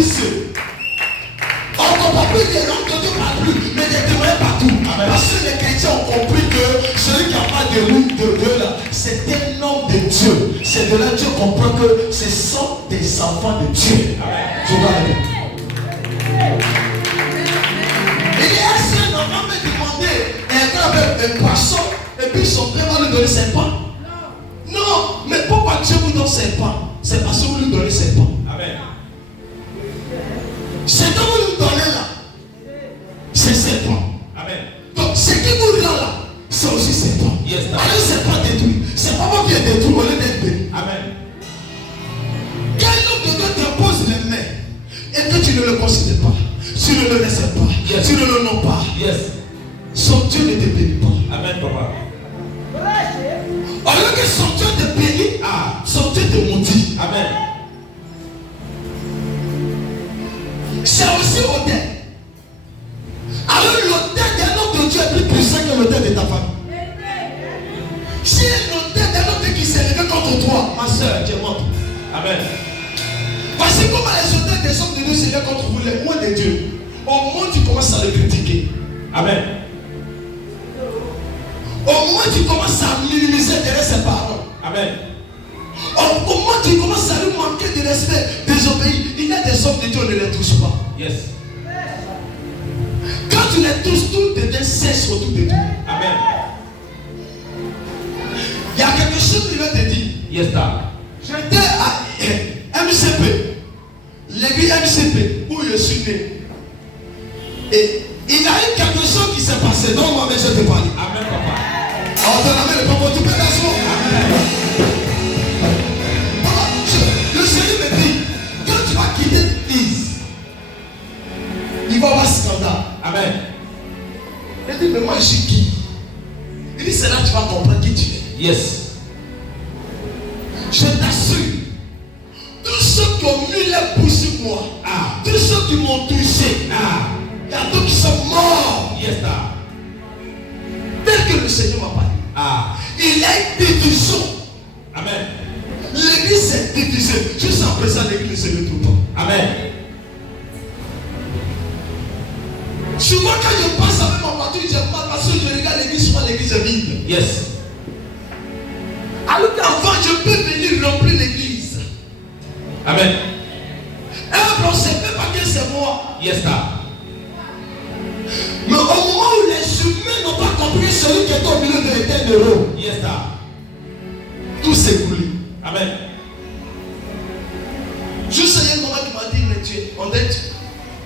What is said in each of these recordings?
ambitieux. On ne comprend plus que l'homme de Dieu parle plus, mais il est témoins partout. Amen. Parce que les chrétiens ont compris que celui qui a pas de lui, de Dieu là, c'est un homme de Dieu. C'est de là que Dieu comprend que ce sont des enfants de Dieu. Amen. Je vois la il est assis, un enfant me demandait un poisson, et puis son père va lui donner ses pains. Non, mais pourquoi Dieu vous donne ses pains? C'est parce que vous lui donnez ses pains. Amen. Ce que vous lui donnez là, c'est ses pains. Amen. Donc ce qui vous rend là, c'est aussi ses pains. Yes, alors c'est pas détruit. C'est pas moi qui ai détruit, on est d'être béni. Amen. Quand l'homme de Dieu t'impose les mains et que tu ne le considères pas, tu ne le laisses pas, yes. Tu ne le nommes pas, yes. Son Dieu ne te bénit pas. Amen, papa. Au lieu que son Dieu te bénit, son Dieu te maudit. Amen. C'est aussi l'autel. Alors l'autel d'un homme de Dieu est plus puissant que l'autel de ta famille. Si l'autel d'un homme qui s'est levé contre toi, ma soeur, tu es morte. Amen. Voici comment les auteurs des hommes de Dieu se lèvent contre vous, les mots de Dieu. Au moment où tu commences à le critiquer. Amen. Au moment où tu commences à minimiser derrière ses paroles. Amen. Au moment où tu commences à lui manquer de respect, désobéir, il y a des hommes de Dieu, on ne les touche pas. Yes. Quand tu les touches, tout devient sèche autour de toi. Amen. Il y a quelque chose qui va te dire. Yes, sir. J'étais à MCP, l'église MCP, où je suis né. Et il y a eu quelque chose qui s'est passé. Donc moi-même je te parle. Amen, papa. Alors ton amen, le papa, tu peux t'asseoir. Amen. Le Seigneur me dit, quand tu vas quitter l'église, il va y avoir scandale. Amen. Il dit, mais moi je suis qui? Il dit, c'est là que tu vas comprendre qui tu es. Yes. Je t'assure, tous ceux qui ont mis les pouces sur moi, tous ceux qui m'ont touché, il y a d'autres qui sont morts. Yes, tel que le Seigneur m'a parlé. Il y a une division. Amen. L'église s'est divisée. Juste en présent, l'église se met tout le temps. Amen. Souvent quand je passe avec ma voiture, j'ai mal parce que je regarde l'église, souvent l'église est vide. Yes. Alors qu'avant, je peux venir remplir l'église. Amen. Un blanc, c'est même pas que c'est moi. Yes, sir. Mais au moment où les humains n'ont pas compris celui qui est au milieu de l'éternel héros. Yes, sir. Tout s'est coulé. Amen. Juste un moment qui m'a dit, mais tu es honnête,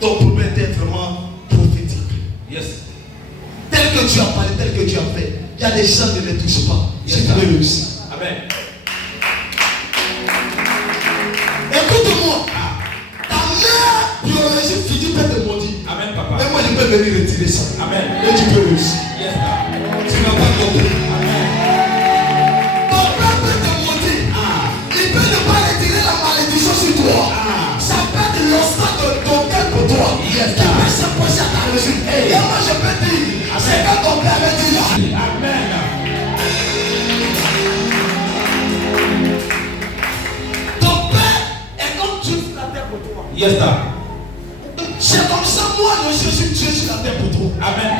ton problème était vraiment prophétique. Yes. Tel que tu as parlé, tel que tu as fait, il y a des gens qui ne les touchent pas. Yes, tu peux réussir. Amen. Écoute-moi. Ta mère biologique physique peut te maudire. Amen, papa. Et moi je peux venir retirer ça. Amen. Et tu peux réussir. Yes, tu n'as pas compris. Amen. Ton père peut te maudire. Il peut ne pas retirer la malédiction sur toi. Ça peut être l'instant de ton cœur pour toi. Yes, qui peut s'imposer à ta réussite. Et moi je peux dire, c'est quand ton père avait dit là. Amen. Yes, c'est comme ça, moi, je suis Dieu sur la terre pour toi. Amen.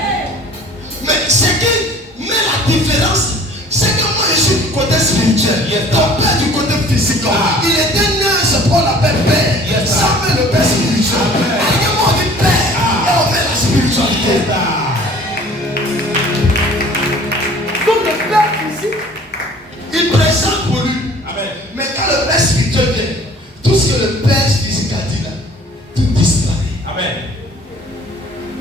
Mais ce qui met la différence, c'est que moi, je suis du côté spirituel. Yes, ton père du côté physique. Il était né, c'est pour la paix. Yes, ça met le père spirituel. Moi, on dit père, et on met la spiritualité. Donc, le père physique, il présente pour lui. Amen. Mais quand le père spirituel vient, tout ce que le père physique a dit là, tout disparaît. Amen.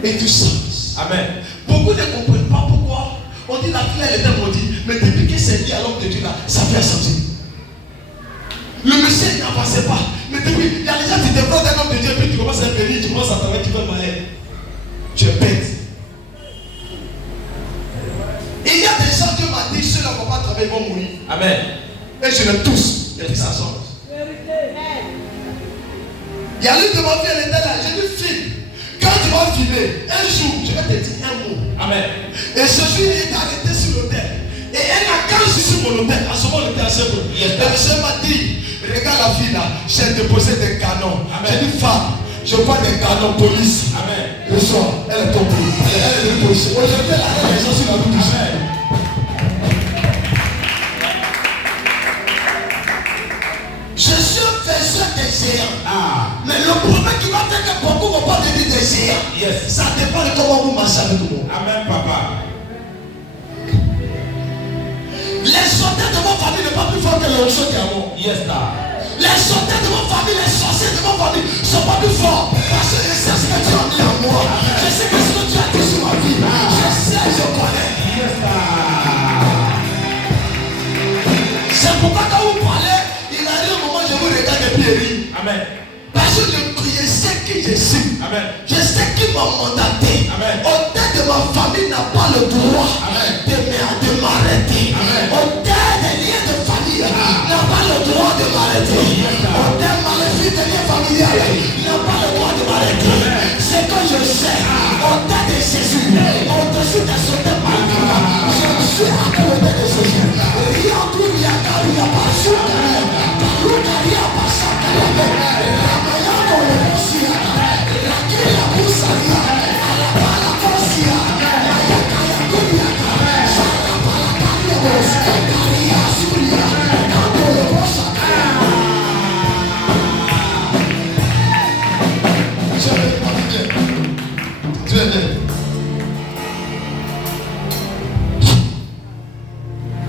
Et tout change. Amen. Beaucoup ne comprennent pas pourquoi on dit la fille elle était maudite, mais depuis que c'est lié à l'homme de Dieu là, ça fait changer. Le monsieur n'avançait pas, mais depuis, il y a déjà tu te prends d'un homme de Dieu, puis tu commences à venir, tu commences à travailler, tu veux malheur. Tu es bête. Il y a des gens qui m'ont dit ceux-là ne vont pas travailler, ils vont mourir. Amen. Et je les tous, et puis ça change. Il y a l'une de ma fille, elle était là, j'ai dit filme. Quand tu vas filmer, un jour, je vais te dire un mot. Amen. Et ce jour, il est arrêté sur l'autel. Et elle a quand je suis sur mon hôtel, à ce moment l'hôtel a et le Seigneur m'a dit, Regarde la fille là. J'ai déposé des canons. J'ai dit femme. Je vois des canons police. Amen. Le soir, elle est tombée. Elle est police. Aujourd'hui, elle a les gens sur la route. Amen. Je suis un faiseur des géants. Mais le problème qui va faire que beaucoup ne vont pas devenir des géants, ça dépend de comment vous marchez avec tout le monde. Amen, papa. Les soldats de mon famille ne sont pas plus forts que les rochers qui ont. Yes, les soldats de mon famille, les sorciers de mon famille ne sont pas plus forts. Parce que je sais ce que tu as mis en moi. Je sais que ce que tu as dit sur ma vie. Je sais, je connais. Yes, c'est pourquoi quand vous parlez, il arrive un moment où je vous regarde et puis il rit. Amen. Parce que je sais qui je suis. Amen. Je sais qui m'a mandaté. Amen. Autant de ma famille n'a pas le droit de m'arrêter. Autant des liens de famille n'a pas le droit de m'arrêter. Autant maléfique des liens familiales n'a pas le droit de m'arrêter. C'est que je sais. Autant de Jésus, au-dessus de ce département, je suis à côté de Jésus. Rien tout, il y a pas de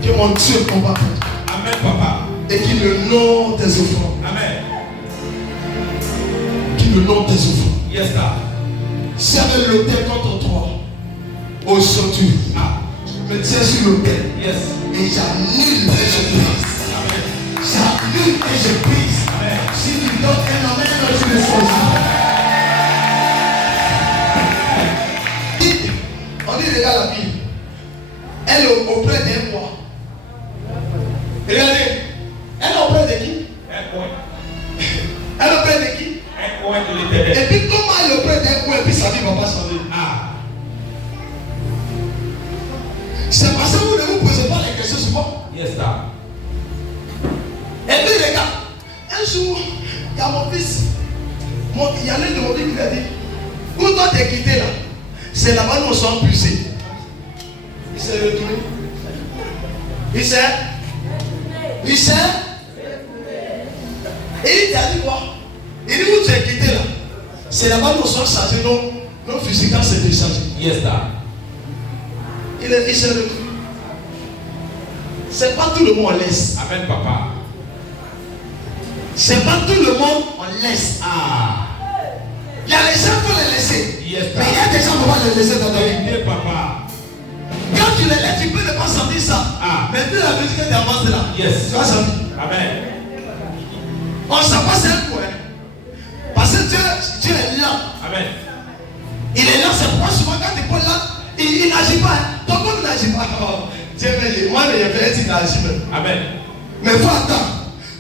que mon Dieu combat. Amen, papa. Et qu'il honore tes offrandes. Amen. Qu'il honore tes offrandes. Yes, sir. Si avec l'autel contre toi, aujourd'hui, je me tiens sur l'autel. Yes. Et j'annule et je brise. Amen. J'annule et je brise. Amen. Si tu donnes un amen, tu le sauras. On dit, regarde la Bible. Elle est auprès d'un roi. Regardez. Elle est auprès de qui? Elle est auprès de qui? Et puis comment elle est auprès d'un coin et puis sa vie ne va pas changer? C'est parce que vous ne vous posez pas les questions souvent. Yes, sir. Et puis regarde. Un jour, il y a mon fils. Il y a l'un de mon fils qui m'a dit, où toi t'es quitté là? C'est là-bas nous sommes poussés. Il s'est retourné. Il s'est. Et il t'a dit quoi? Il dit où tu es quitté là? C'est là-bas nous sommes chargés, nos fusils quand c'est déchargé. Yes, sir. Il s'est retourné. C'est pas tout le monde on laisse. Amen, papa. C'est pas tout le monde on laisse. Il y a les gens qui les laisser. Yes, mais il y a des gens qui vont les laisser dans ta vie. Papa. Quand tu les laisses, tu peux ne pas sentir ça. Mais plus la musique est avancée là. Yes. Tu vas sentir. Amen. On s'en passe un coup. Parce que Dieu est là. Amen. Il est là, c'est pourquoi souvent quand tu es là, il n'agit pas. Ton corps n'agit pas. Dieu veut moi, mais il fait qu'il n'agit pas. Amen. Mais faut attendre.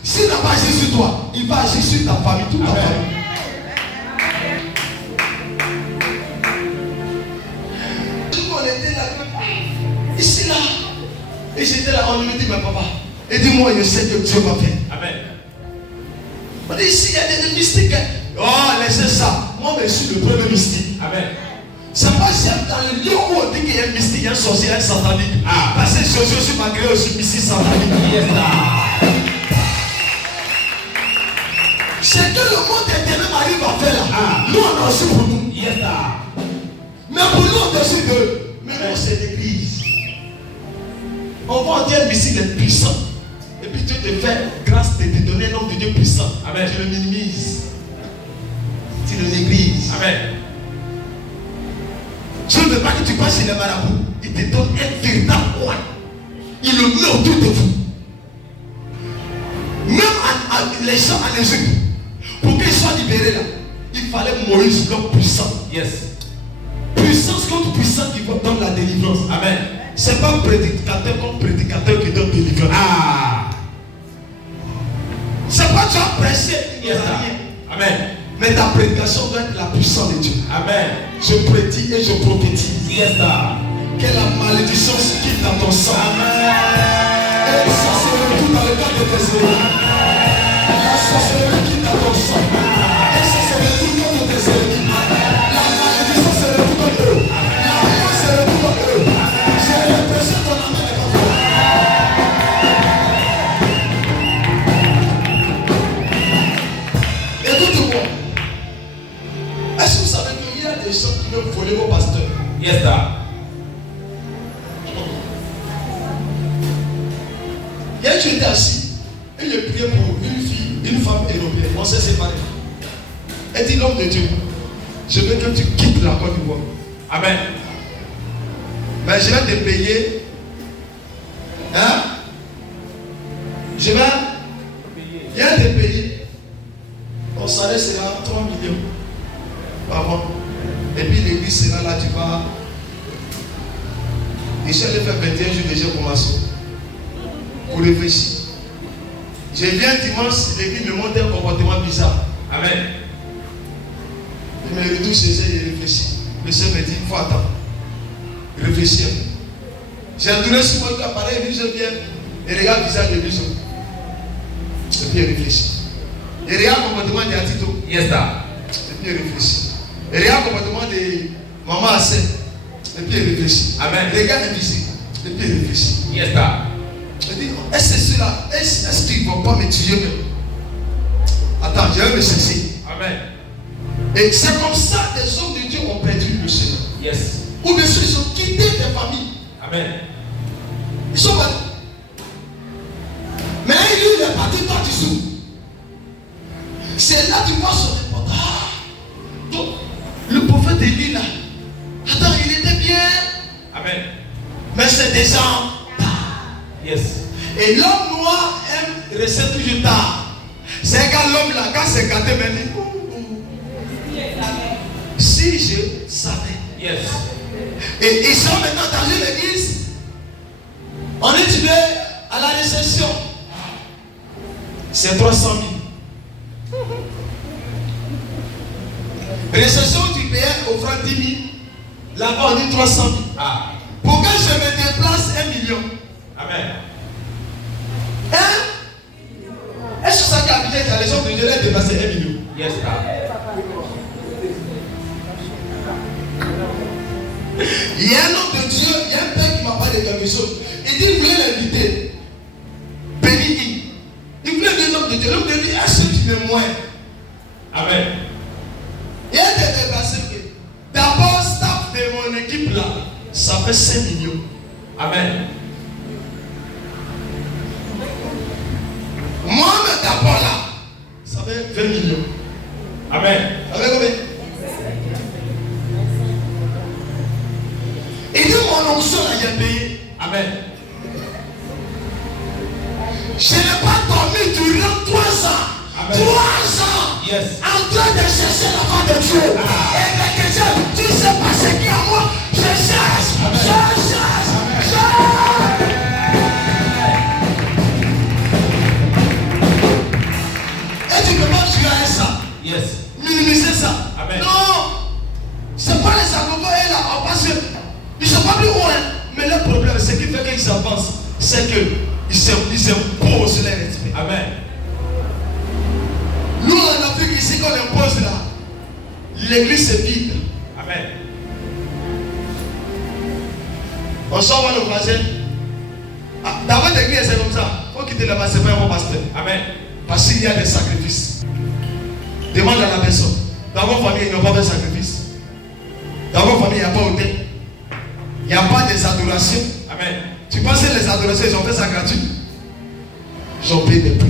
S'il n'a pas agi sur toi, il va agir sur ta famille, toute ta famille. On était là, ici là, et j'étais là, on me dit, mais papa, et dis-moi, je sais que Dieu va faire. Amen. On dit, ici, il y a des mystiques. Oh, laissez ça. Moi, je suis le premier mystique. Amen. C'est pas j'aime dans le lieu où on dit qu'il y a un mystique, il y a un sorcier, il y a un satanique. Parce que je suis malgré aussi mystique satanique. Yes, là. C'est que le monde éternel arrive à faire là. Nous, on a reçu pour nous. Yes, là. Mais pour nous, on décide de. Mais non, c'est l'église. On va dire mystique est puissant. Et puis Dieu te fait grâce de te donner un homme de Dieu puissant. Amen. Tu le minimises. Tu le négliges. Amen. Dieu ne veut pas que tu passes chez les marabouts. Il te donne un véritable roi. Il le met autour de vous. Même les gens en Égypte, pour qu'ils soient libérés là, il fallait Moïse, l'homme puissant. Yes. Puissance contre puissance qui donne la délivrance. Amen. C'est pas un prédicateur comme prédicateur qui donne délivrance. C'est pas tu as prêché. Yes. Amen. Mais ta prédication doit être la puissance de Dieu. Amen. Je prédis et je prophétise. Yes, que la malédiction se quitte dans ton sang. Amen. Et ça se retrouve dans le cadre de tes œuvres. c'est celui qui t'a ton sang. Et c'est celui qui contre tes ennemis. La malédiction c'est le tout contre eux. La mort c'est le tout contre eux. J'ai l'impression qu'on en met contre eux. Écoute-moi. Est-ce que vous savez qu'il y a des gens qui veulent voler vos pasteurs? Yes, sir. Hier, tu étais assis et je priais pour une femme européenne. On s'est séparés. Elle dit, l'homme de Dieu, je veux que tu quittes la Côte d'Ivoire. Amen. Mais je vais te payer. Hein? Je vais te payer. Ton salaire sera 3 millions par mois. Et puis l'église sera là, tu vas. Et je vais faire 21 jours déjà pour ma soeur. Pour réfléchir. Je viens dimanche, l'église me montre un comportement bizarre. Amen. Je me retourne chez elle et réfléchis. Le Seigneur me dit, il faut attendre. Réfléchir. J'ai tourné sur mon appareil, et je viens et regarde le visage de Biso. Et puis réfléchir. Et regarde le comportement de Atito. Yes, sir. Et puis réfléchir. Et regarde le comportement de maman Assé. Et puis réfléchir. Amen. Regarde le visage. Et puis réfléchir. Yes, sir. Je dis, est-ce que cela, est-ce qu'ils ne vont pas me tuer même? Attends, je vais me chercher. Amen. Et c'est comme ça que les hommes de Dieu ont perdu le Seigneur. Yes. Ou bien ceux qui ont quitté des familles. Amen. Ils sont partis. Mais lui, il est parti par dessous. C'est là que tu vois son reportage. Donc, le prophète Élie là. Attends, il était bien. Amen. Mais c'est des gens. Yes. Et l'homme noir aime rester toujours tard. C'est quand l'homme là, quand c'est gâté, même dit, si je savais. Yes. Et ils sont maintenant dans une église. On est tué à la réception. C'est 300 000. Réception, tu payes offrant 10 000. Là-bas, on dit 300 000. Ah. Pourquoi je me déplace 1 million? Amen. Hein? Est-ce que ça capite dans les gens de Dieu les déplacer 1 million? Yes, sir. Il y a un homme de Dieu, il y a un père qui m'a parlé de quelque chose. Il dit, il voulait l'inviter. Béni. Il voulait dire l'homme de Dieu. L'homme de Dieu dit, est-ce que tu m'aimes moins? Amen. Il a été déplacé. D'abord, staff de mon équipe là, ça fait 5 millions. Amen. Moi, mais d'abord là, ça fait 20 millions. Amen. Ça fait combien? Et dit, mon onction là, j'ai payé. Amen. Je n'ai pas dormi durant 3 ans. Amen. 3 ans. Yes. En train de chercher la main de Dieu. Et quelque chose, tu sais pas ce qu'il y a moi. Je cherche. Amen. Je cherche. Et tu peux pas tuer ça. Yes. Minimiser ça. Amen. Non. C'est pas les avocats et là. Parce que ils sont pas plus loin. Mais le problème, ce qui fait qu'ils avancent, c'est qu'ils imposent les respect. Amen. Nous, en Afrique, ici, qu'on impose là, l'église est vide. Amen. On sort voir le voisin. Dans votre église, c'est comme ça. Il faut quitter là-bas, c'est pas un bon pasteur. Amen. Parce qu'il y a des sacrifices. Demande à la personne. Dans votre famille, ils n'ont pas fait de sacrifice. Dans votre famille, il n'y a pas autel. Il n'y a pas des adorations. Amen. Tu penses que les adorations, ils ont fait ça gratuit? Ils ont payé des prix.